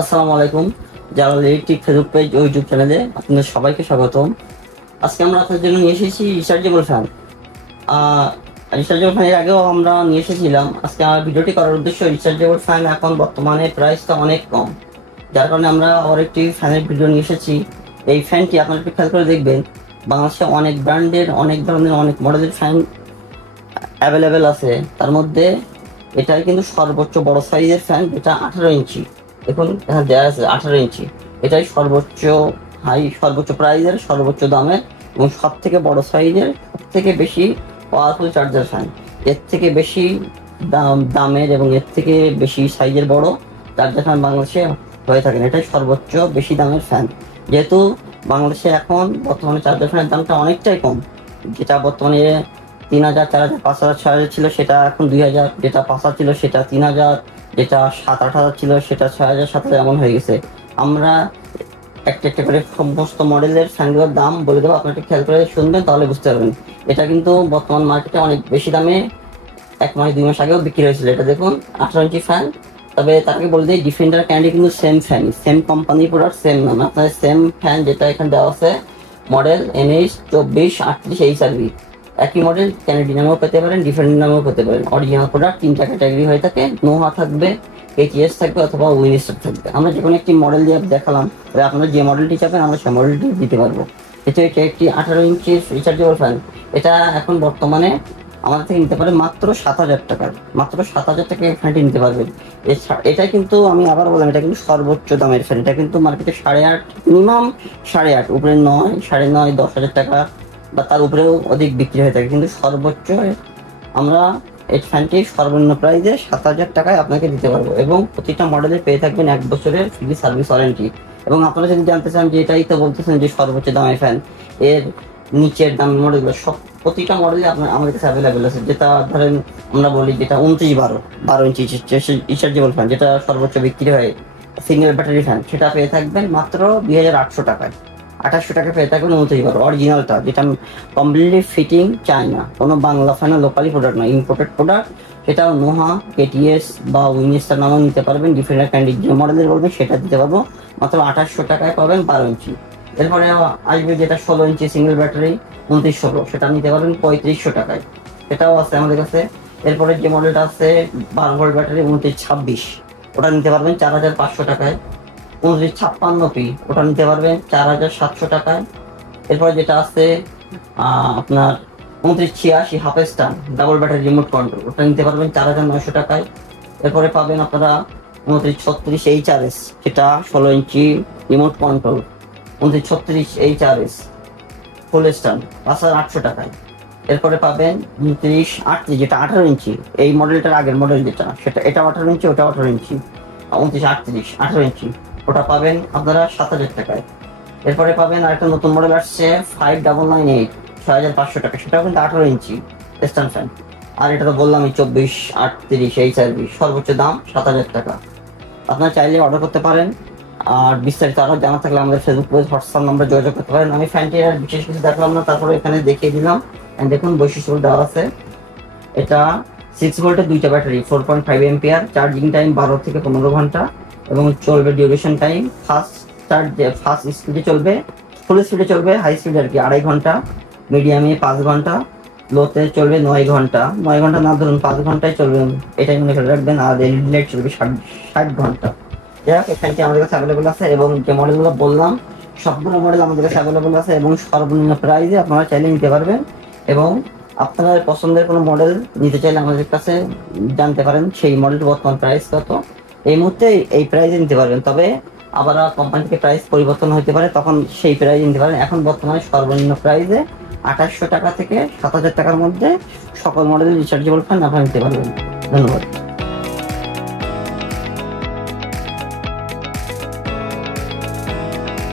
আসসালামু আলাইকুম। Jalal electric Facebook page ও YouTube চ্যানেলে আপনাদের সবাইকে স্বাগতম। আজকে আমরা আপনাদের জন্য নিয়ে এসেছি রিচার্জেবল ফ্যান। রিচার্জেবল ফ্যান এর আগেও আমরা নিয়ে এসেছিলাম। আজকে আমার ভিডিওটি করার উদ্দেশ্য, রিচার্জেবল ফ্যান এখন বর্তমানে প্রাইসটা অনেক কম, যার কারণে আমরা আবার একটি ফ্যানের ভিডিও নিয়ে এসেছি। এই ফ্যানটি আপনারা একটু খেয়াল করে দেখবেন, বাংলাদেশে অনেক ব্র্যান্ডের, অনেক ধরনের, অনেক মডেলের ফ্যান অ্যাভেলেবেল আছে। তার মধ্যে এটাই কিন্তু সর্বোচ্চ বড় সাইজের ফ্যান, যেটা 18 ইঞ্চি। দেখুন এখানে দেওয়া আছে 18 ইঞ্চি। এটাই সর্বোচ্চ সর্বোচ্চ প্রাইজের, সর্বোচ্চ দামের এবং সব থেকে বড় সাইজের, সব থেকে বেশি পাওয়ারফুল চার্জার ফ্যান। এর থেকে বেশি দামের এবং এর থেকে বেশি সাইজের বড় চার্জার ফ্যান বাংলাদেশে হয়ে থাকেন। এটাই সর্বোচ্চ বেশি দামের ফ্যান। যেহেতু বাংলাদেশে এখন বর্তমানে চার্জার ফ্যানের দামটা অনেকটাই কম, যেটা বর্তমানে 3000, 4000, 5000, 6000 ছিল, সেটা এখন 2000। যেটা 5000 ছিল সেটা 3000, যেটা 7-8 হাজার ছিল সেটা 6000, 7000 এমন হয়ে গেছে। আমরা একটা একটা করে সমস্ত মডেলের ফ্যানগুলোর দাম বলে দেবো, আপনাকে খেয়াল করে শুনবেন, তাহলে বুঝতে পারবেন। এটা কিন্তু বর্তমান মার্কেটে অনেক বেশি দামে 1 মাস 2 মাস আগেও বিক্রি হয়েছিল। এটা দেখুন 18 ইঞ্চি ফ্যান। তবে তাকে বলে দিই, ডিফেন্ডার ক্যান্ডি কিন্তু same fan, same company product, same নাম। আপনার সেম ফ্যান যেটা এখানে দেওয়া আছে, মডেল NH2438 HRV, একই মডেল ক্যানেডি নামেও পেতে পারেন, ডিফেন্ডার নামেও পেতে পারেন। অরিজিনাল প্রোডাক্ট 3টা ক্যাটাগরি হয়ে থাকে, নোহা থাকবে, ATS থাকবে অথবা উইনিস্টার থাকবে। আমরা যে কোনো একটি মডেল দিয়ে দেখালাম, তবে আপনারা যে মডেলটি চাবেন আমরা সেই মডেলটি দিতে পারবো। এটা একটি 18 ইঞ্চির রিচার্জেবল ফ্যান। এটা এখন বর্তমানে আমাদের থেকে নিতে পারে মাত্র 7000 টাকার, মাত্র 7000 টাকা ফ্যানটি নিতে পারবেন। এটা কিন্তু আমি আবার বললাম, এটা কিন্তু সর্বোচ্চ দামের ফ্যান। এটা কিন্তু মার্কেটে 8.5, মিনিমাম 8.5, উপরে 9, 9.5, 10,000 টাকা বা তার উপরেও অধিক বিক্রি হয়ে থাকে। কিন্তু সর্বোচ্চ আমরা এই ফ্যানটি সর্বনিম্ন প্রাইসে 7000 টাকায় আপনাকে দিতে পারবো, এবং প্রতিটা মডেলে পেয়ে থাকবেন 1 বছরের ফ্রি সার্ভিস ওয়ারেন্টি। এবং আপনারা যদি জানতে চান যে এটাই তো বলতেছেন যে সর্বোচ্চ দামের ফ্যান, এর নিচের দামের মডেলগুলো সব প্রতিটা মডেলে আপনার আমাদের কাছে অ্যাভেলেবেল আছে। যেটা ধরেন আমরা বলি যেটা 29-12 ইঞ্চি রিচার্জেবল ফ্যান, যেটা সর্বোচ্চ বিক্রি হয় সিঙ্গেল ব্যাটারি ফ্যান, সেটা পেয়ে থাকবেন মাত্র 2800 টাকায়। 2800 টাকা পেয়ে থাকবেন 29 অরিজিনালটা, যেটা কমপ্লিটলি ফিটিং চায়না, কোনো বাংলা ফ্যানের লোকালি প্রোডাক্ট নয়, ইম্পোর্টেড প্রোডাক্ট। সেটাও নোহা, ATS বা উইনিস্টার নামও নিতে পারবেন। ডিফেন্ডার ক্যান্ডি যে মডেলের বলবেন সেটা দিতে পারবো, মাত্র 2800 টাকায় পাবেন 12 ইঞ্চি। এরপরে আসবে যেটা 16 ইঞ্চি সিঙ্গেল ব্যাটারি 2900, সেটা নিতে পারবেন 3500 টাকায়, সেটাও আছে আমাদের কাছে। এরপরে যে মডেলটা আছে 12 ভোল্ট ব্যাটারি 2926, ওটা নিতে পারবেন 4500 টাকায়। 2956P, ওটা নিতে পারবেন 4700 টাকায়। এরপরে যেটা আছে আপনার 2986 half star double battery remote control, ওটা নিতে পারবেন 4900 টাকায়। এরপরে পাবেন আপনারা 2936 HRS, যেটা 16 inch remote control, 2936 HRS full star 5800 টাকায়। এরপরে পাবেন 2938, যেটা 18 ইঞ্চি, এই মডেলটার আগের মডেল যেটা, সেটা এটা 18 ইঞ্চি, ওটা 18 ইঞ্চি, 2938 18 ইঞ্চি, ওটা পাবেন আপনারা 7000 টাকায়। এরপরে পাবেন আরেকটা নতুন মডেল আসছে 5998, 6500 টাকা, সেটাও কিন্তু 18 ইঞ্চি স্ট্যান্ড ফ্যান। আর এটা তো বললামই 2438 HRV, সর্বোচ্চ দাম 7000 টাকা। আপনারা চাইলে অর্ডার করতে পারেন। আর বিস্তারিত আরো জানা থাকলে আমাদের ফেসবুক পেজ, হোয়াটসঅ্যাপ নাম্বার যোগাযোগ করতে পারেন। আমি ফ্যানটি আর বিশেষ কিছু দেখলাম না, তারপরে এখানে দেখিয়ে দিলাম। দেখুন বৈশিষ্ট্য দেওয়া আছে, এটা 6 ভোল্টের 2টা ব্যাটারি, 4.5 এম্পিয়ার, চার্জিং টাইম 12 থেকে 15 ঘন্টা, এবং চলবে ডিউরেশন টাইম ফাস্ট স্পিডে চলবে, ফুল স্পিডে চলবে, হাই স্পিডে আর কি 2.5 ঘন্টা, মিডিয়ামে 5 ঘন্টা, লোতে চলবে 9 ঘন্টা। 9 ঘন্টা না, ধরুন 5 ঘন্টায় চলবে, এটাই মনে করে রাখবেন। আর এলইডি লাইট চলবে 60 ঘন্টা। যাই হোক, এখানটি আমাদের কাছে অ্যাভেলেবল আছে, এবং যে মডেলগুলো বললাম সবগুলো মডেল আমাদের কাছে অ্যাভেলেবল আছে, এবং সর্বনিম্ন প্রাইসে আপনারা চাইলে নিতে পারবেন। এবং আপনারা পছন্দের কোনো মডেল নিতে চাইলে আমাদের কাছে জানতে পারেন সেই মডেলটি বর্তমান প্রাইস কত। এই মুহূর্তে এই প্রাইসে নিতে পারবেন, তবে আবার কোম্পানি থেকে প্রাইস পরিবর্তন হতে পারে, তখন সেই প্রাইসে নিতে পারেন। এখন বর্তমানে সর্বনিম্ন প্রাইসে 2800 টাকা থেকে 7000 টাকার মধ্যে সকল মডেলের রিচার্জেবল ফ্যান আপনারা নিতে পারবেন। ধন্যবাদ।